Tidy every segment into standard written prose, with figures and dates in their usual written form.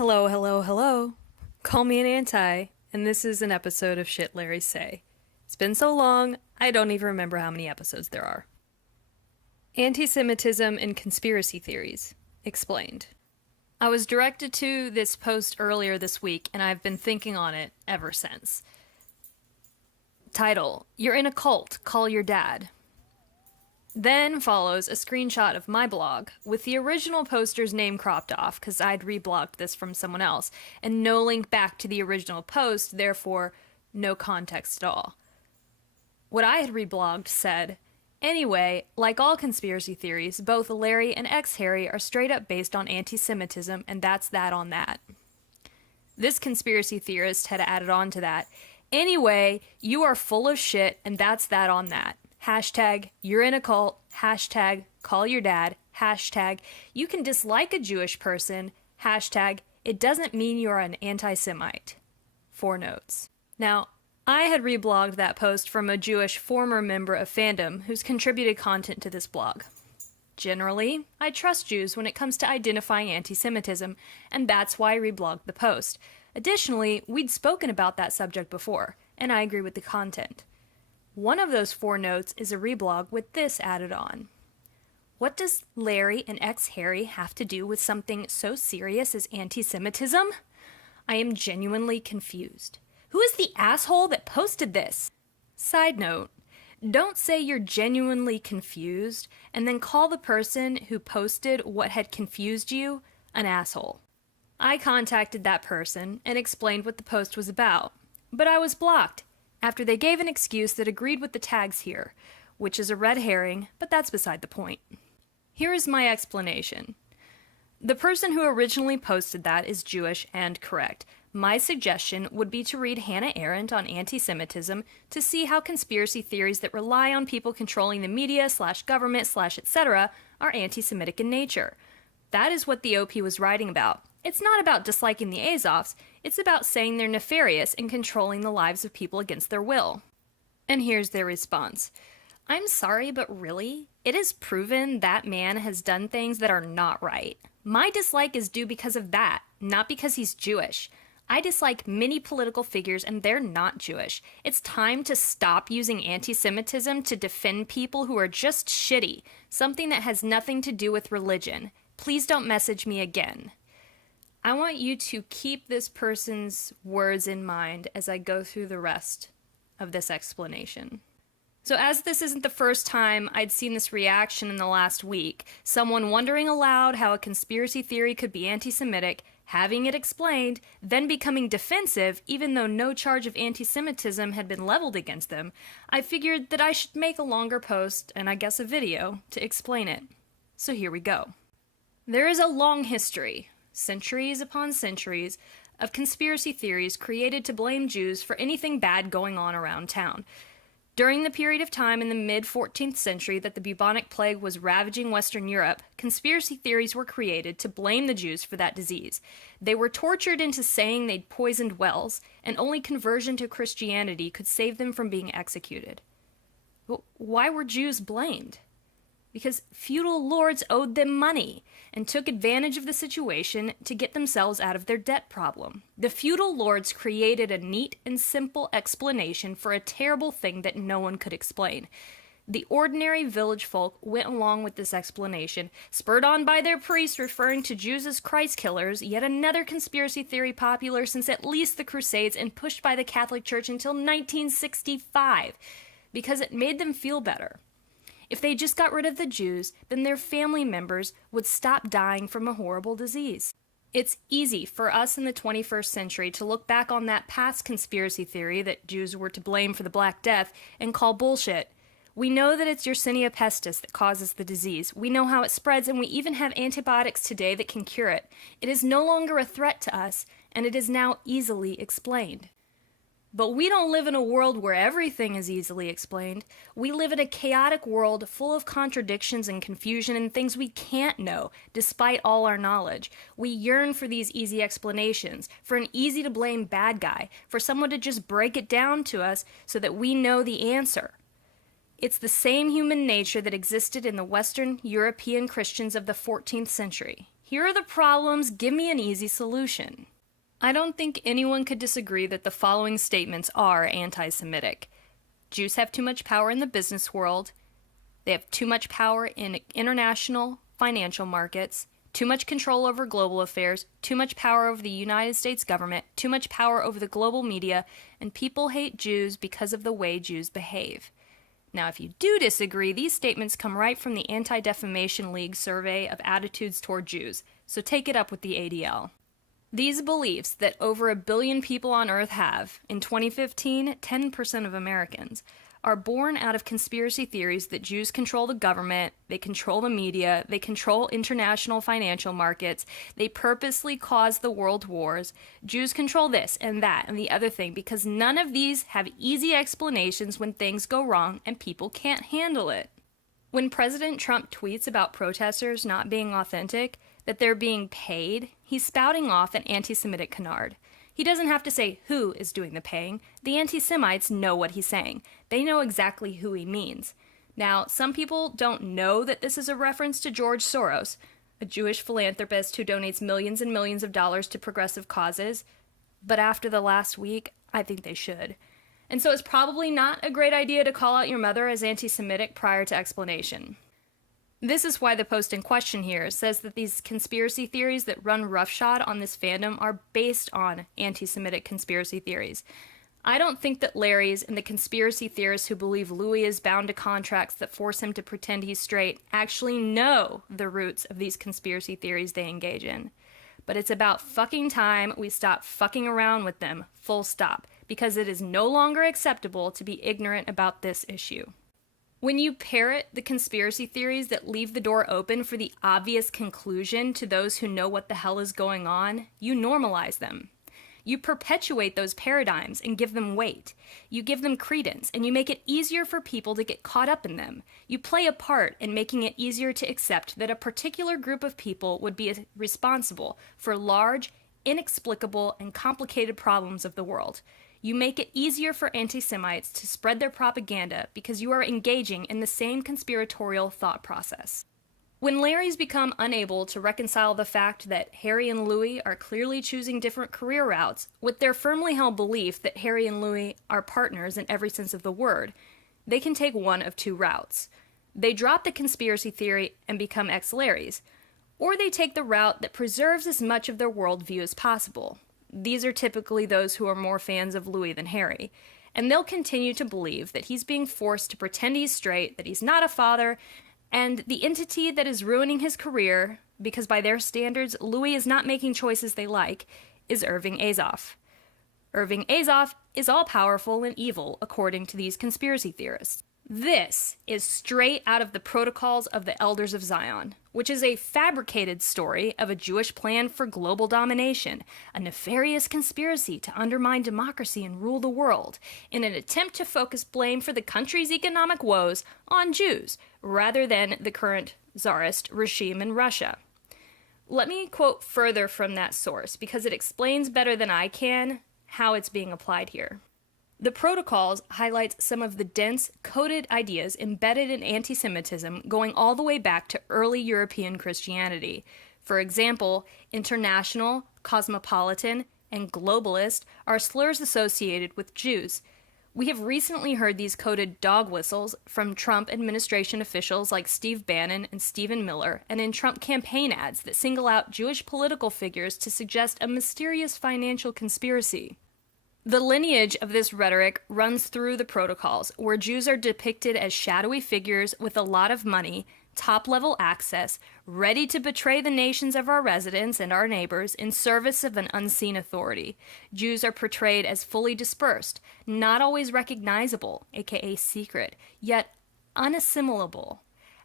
Hello, hello, hello. Call me an anti, and this is an episode of Shit Larries Say. It's been so long, I don't even remember how many episodes there are. Antisemitism and conspiracy theories. Explained. I was directed to this post earlier this week, and I've been thinking on it ever since. Title: You're in a cult, call your dad. Then follows a screenshot of my blog, with the original poster's name cropped off, because I'd reblogged this from someone else, and no link back to the original post, therefore no context at all. What I had reblogged said, anyway, like all conspiracy theories, both Larry and ex-Harry are straight up based on anti-Semitism, and that's that on that. This conspiracy theorist had added on to that, anyway, you are full of shit, and that's that on that. Hashtag, you're in a cult. Hashtag, call your dad. Hashtag, you can dislike a Jewish person. Hashtag, it doesn't mean you're an anti-Semite. 4 notes. Now, I had reblogged that post from a Jewish former member of fandom who's contributed content to this blog. Generally, I trust Jews when it comes to identifying anti-Semitism, and that's why I reblogged the post. Additionally, we'd spoken about that subject before, and I agree with the content. One of those 4 notes is a reblog with this added on. What does Larry and ex-Harry have to do with something so serious as anti-Semitism? I am genuinely confused. Who is the asshole that posted this? Side note, don't say you're genuinely confused and then call the person who posted what had confused you an asshole. I contacted that person and explained what the post was about, but I was blocked after they gave an excuse that agreed with the tags here, which is a red herring, but that's beside the point. Here is my explanation. The person who originally posted that is Jewish and correct. My suggestion would be to read Hannah Arendt on anti-Semitism to see how conspiracy theories that rely on people controlling the media / government / etc. are anti-Semitic in nature. That is what the OP was writing about. It's not about disliking the Azovs, it's about saying they're nefarious and controlling the lives of people against their will. And here's their response. I'm sorry, but really? It is proven that man has done things that are not right. My dislike is due because of that, not because he's Jewish. I dislike many political figures and they're not Jewish. It's time to stop using anti-Semitism to defend people who are just shitty, something that has nothing to do with religion. Please don't message me again. I want you to keep this person's words in mind as I go through the rest of this explanation. So as this isn't the first time I'd seen this reaction in the last week, someone wondering aloud how a conspiracy theory could be anti-Semitic, having it explained, then becoming defensive even though no charge of anti-Semitism had been leveled against them, I figured that I should make a longer post, and I guess a video, to explain it. So here we go. There is a long history, centuries upon centuries, of conspiracy theories created to blame Jews for anything bad going on around town. During the period of time in the mid-14th century that the bubonic plague was ravaging Western Europe, conspiracy theories were created to blame the Jews for that disease. They were tortured into saying they'd poisoned wells, and only conversion to Christianity could save them from being executed. But why were Jews blamed? Because feudal lords owed them money and took advantage of the situation to get themselves out of their debt problem. The feudal lords created a neat and simple explanation for a terrible thing that no one could explain. The ordinary village folk went along with this explanation, spurred on by their priests referring to Jews as Christ killers, yet another conspiracy theory popular since at least the Crusades and pushed by the Catholic Church until 1965, because it made them feel better. If they just got rid of the Jews, then their family members would stop dying from a horrible disease. It's easy for us in the 21st century to look back on that past conspiracy theory that Jews were to blame for the Black Death and call bullshit. We know that it's Yersinia pestis that causes the disease. We know how it spreads, and we even have antibiotics today that can cure it. It is no longer a threat to us, and it is now easily explained. But we don't live in a world where everything is easily explained. We live in a chaotic world full of contradictions and confusion and things we can't know, despite all our knowledge. We yearn for these easy explanations, for an easy-to-blame bad guy, for someone to just break it down to us so that we know the answer. It's the same human nature that existed in the Western European Christians of the 14th century. Here are the problems, give me an easy solution. I don't think anyone could disagree that the following statements are anti-Semitic. Jews have too much power in the business world. They have too much power in international financial markets, too much control over global affairs, too much power over the United States government, too much power over the global media, and people hate Jews because of the way Jews behave. Now, if you do disagree, these statements come right from the Anti-Defamation League survey of attitudes toward Jews, so take it up with the ADL. These beliefs that over 1 billion people on Earth have, in 2015, 10% of Americans, are born out of conspiracy theories that Jews control the government, they control the media, they control international financial markets, they purposely cause the world wars, Jews control this and that and the other thing, because none of these have easy explanations when things go wrong and people can't handle it. When President Trump tweets about protesters not being authentic, that they're being paid, he's spouting off an anti-Semitic canard. He doesn't have to say who is doing the paying. The anti-Semites know what he's saying. They know exactly who he means. Now, some people don't know that this is a reference to George Soros, a Jewish philanthropist who donates millions and millions of dollars to progressive causes. But after the last week, I think they should. And so it's probably not a great idea to call out your mother as anti-Semitic prior to explanation. This is why the post in question here says that these conspiracy theories that run roughshod on this fandom are based on anti-Semitic conspiracy theories. I don't think that Larries and the conspiracy theorists who believe Louis is bound to contracts that force him to pretend he's straight actually know the roots of these conspiracy theories they engage in. But it's about fucking time we stop fucking around with them, full stop, because it is no longer acceptable to be ignorant about this issue. When you parrot the conspiracy theories that leave the door open for the obvious conclusion to those who know what the hell is going on, you normalize them. You perpetuate those paradigms and give them weight. You give them credence, and you make it easier for people to get caught up in them. You play a part in making it easier to accept that a particular group of people would be responsible for large, inexplicable, and complicated problems of the world. You make it easier for anti-Semites to spread their propaganda because you are engaging in the same conspiratorial thought process. When Larry's become unable to reconcile the fact that Harry and Louis are clearly choosing different career routes with their firmly held belief that Harry and Louis are partners in every sense of the word, they can take one of two routes. They drop the conspiracy theory and become ex-Larrys, or they take the route that preserves as much of their worldview as possible. These are typically those who are more fans of Louis than Harry, and they'll continue to believe that he's being forced to pretend he's straight, that he's not a father, and the entity that is ruining his career, because by their standards, Louis is not making choices they like, is Irving Azoff. Irving Azoff is all-powerful and evil, according to these conspiracy theorists. This is straight out of the Protocols of the Elders of Zion, which is a fabricated story of a Jewish plan for global domination, a nefarious conspiracy to undermine democracy and rule the world, in an attempt to focus blame for the country's economic woes on Jews, rather than the current Tsarist regime in Russia. Let me quote further from that source, because it explains better than I can how it's being applied here. The Protocols highlights some of the dense, coded ideas embedded in anti-Semitism going all the way back to early European Christianity. For example, international, cosmopolitan, and globalist are slurs associated with Jews. We have recently heard these coded dog whistles from Trump administration officials like Steve Bannon and Stephen Miller, and in Trump campaign ads that single out Jewish political figures to suggest a mysterious financial conspiracy. The lineage of this rhetoric runs through the Protocols, where Jews are depicted as shadowy figures with a lot of money, top-level access, ready to betray the nations of our residents and our neighbors in service of an unseen authority. Jews are portrayed as fully dispersed, not always recognizable, aka secret, yet unassimilable,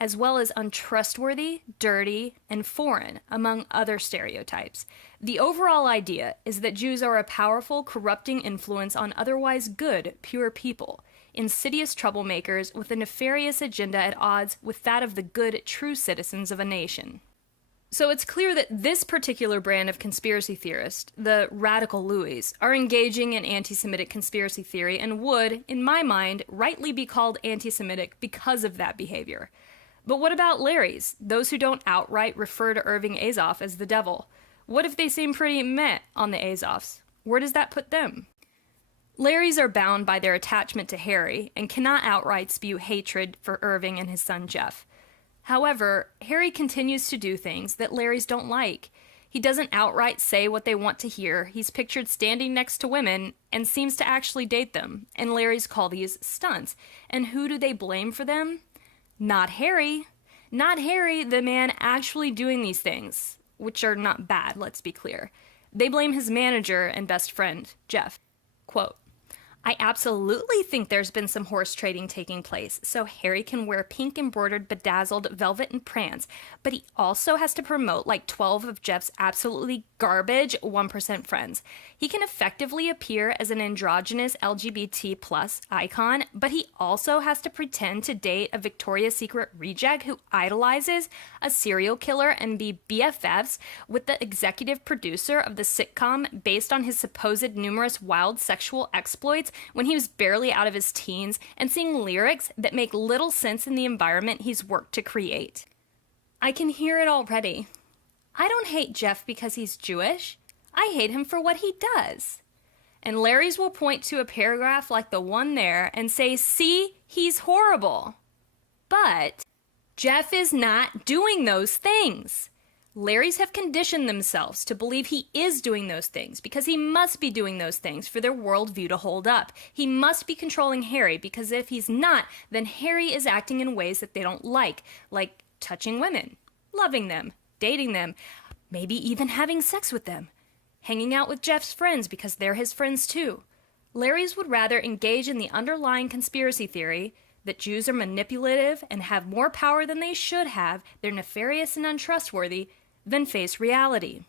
as well as untrustworthy, dirty, and foreign, among other stereotypes. The overall idea is that Jews are a powerful, corrupting influence on otherwise good, pure people, insidious troublemakers with a nefarious agenda at odds with that of the good, true citizens of a nation. So it's clear that this particular brand of conspiracy theorist, the radical Louis, are engaging in anti-Semitic conspiracy theory and would, in my mind, rightly be called anti-Semitic because of that behavior. But what about Larries, those who don't outright refer to Irving Azoff as the devil? What if they seem pretty meh on the Azoffs? Where does that put them? Larrys are bound by their attachment to Harry and cannot outright spew hatred for Irving and his son Jeff. However, Harry continues to do things that Larrys don't like. He doesn't outright say what they want to hear. He's pictured standing next to women and seems to actually date them, and Larrys call these stunts. And who do they blame for them? Not Harry. Not Harry, the man actually doing these things, which are not bad, let's be clear. They blame his manager and best friend, Jeff. Quote, I absolutely think there's been some horse trading taking place, so Harry can wear pink embroidered bedazzled velvet and prance, but he also has to promote like 12 of Jeff's absolutely garbage 1% friends. He can effectively appear as an androgynous LGBT plus icon, but he also has to pretend to date a Victoria's Secret reject who idolizes a serial killer and be BFFs with the executive producer of the sitcom based on his supposed numerous wild sexual exploits when he was barely out of his teens, and sing lyrics that make little sense in the environment he's worked to create. I can hear it already. I don't hate Jeff because he's Jewish. I hate him for what he does. And Larry's will point to a paragraph like the one there and say, see, he's horrible. But Jeff is not doing those things. Larrys have conditioned themselves to believe he is doing those things because he must be doing those things for their worldview to hold up. He must be controlling Harry because if he's not, then Harry is acting in ways that they don't like touching women, loving them, dating them, maybe even having sex with them, hanging out with Jeff's friends because they're his friends too. Larrys would rather engage in the underlying conspiracy theory that Jews are manipulative and have more power than they should have, they're nefarious and untrustworthy, than face reality.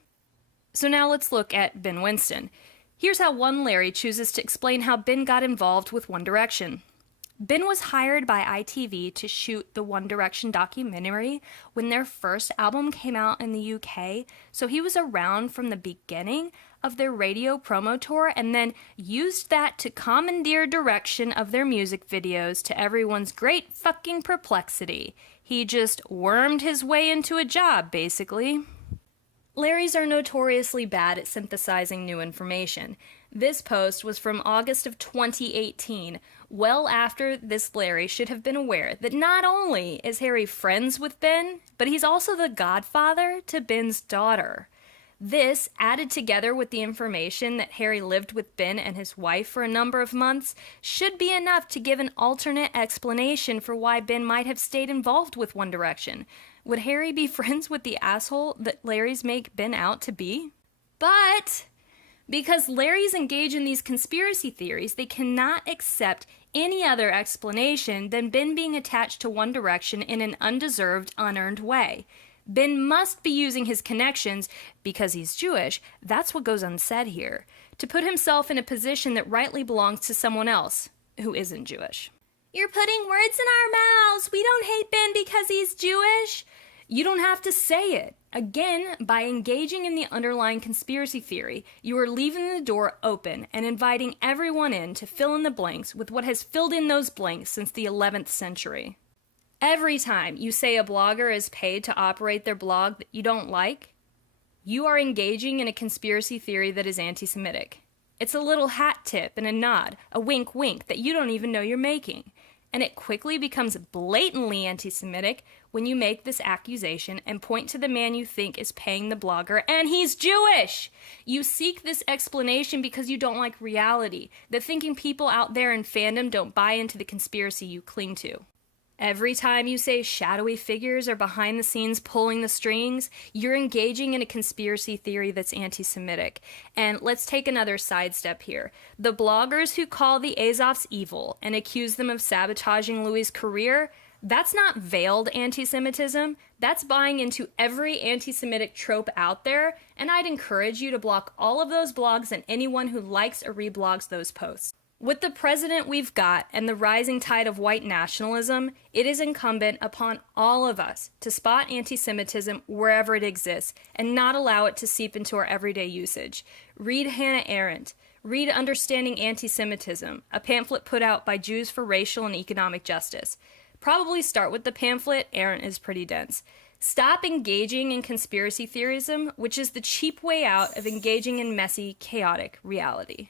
So now let's look at Ben Winston. Here's how one Larry chooses to explain how Ben got involved with One Direction. Ben was hired by ITV to shoot the One Direction documentary when their first album came out in the UK, so he was around from the beginning of their radio promo tour and then used that to commandeer direction of their music videos to everyone's great fucking perplexity. He just wormed his way into a job, basically. Larrys are notoriously bad at synthesizing new information. This post was from August of 2018, well after this Larry should have been aware that not only is Harry friends with Ben, but he's also the godfather to Ben's daughter. This, added together with the information that Harry lived with Ben and his wife for a number of months, should be enough to give an alternate explanation for why Ben might have stayed involved with One Direction. Would Harry be friends with the asshole that Larrys make Ben out to be? But because Larrys engage in these conspiracy theories, they cannot accept any other explanation than Ben being attached to One Direction in an undeserved, unearned way. Ben must be using his connections, because he's Jewish, that's what goes unsaid here, to put himself in a position that rightly belongs to someone else who isn't Jewish. You're putting words in our mouths. We don't hate Ben because he's Jewish. You don't have to say it. Again, by engaging in the underlying conspiracy theory, you are leaving the door open and inviting everyone in to fill in the blanks with what has filled in those blanks since the 11th century. Every time you say a blogger is paid to operate their blog that you don't like, you are engaging in a conspiracy theory that is anti-Semitic. It's a little hat tip and a nod, a wink wink that you don't even know you're making. And it quickly becomes blatantly anti-Semitic when you make this accusation and point to the man you think is paying the blogger, and he's Jewish! You seek this explanation because you don't like reality, that thinking people out there in fandom don't buy into the conspiracy you cling to. Every time you say shadowy figures are behind the scenes pulling the strings, you're engaging in a conspiracy theory that's anti-Semitic. And let's take another sidestep here. The bloggers who call the Azoffs evil and accuse them of sabotaging Louis' career, that's not veiled anti-Semitism. That's buying into every anti-Semitic trope out there, and I'd encourage you to block all of those blogs and anyone who likes or reblogs those posts. With the president we've got and the rising tide of white nationalism, it is incumbent upon all of us to spot anti-Semitism wherever it exists and not allow it to seep into our everyday usage. Read Hannah Arendt. Read Understanding Anti-Semitism, a pamphlet put out by Jews for Racial and Economic Justice. Probably start with the pamphlet. Aaron is pretty dense. Stop engaging in conspiracy theorism, which is the cheap way out of engaging in messy, chaotic reality.